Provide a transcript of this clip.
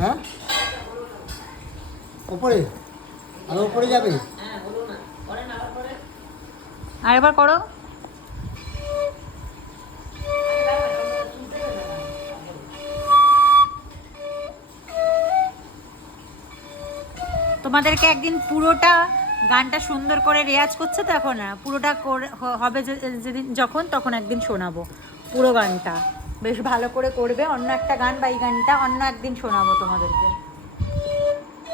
হ্যাঁ ওপরে আরো ওপরে যাবে। আরেকবার করো। তোমাদেরকে একদিন পুরোটা গানটা সুন্দর করে রেয়াজ করছে তো এখন পুরোটা হবে যেদিন যখন তখন একদিন শোনাবো পুরো গানটা বেশ ভালো করে করবে। অন্য একটা গান বা এই গানটা অন্য একদিন শোনাবো তোমাদেরকে।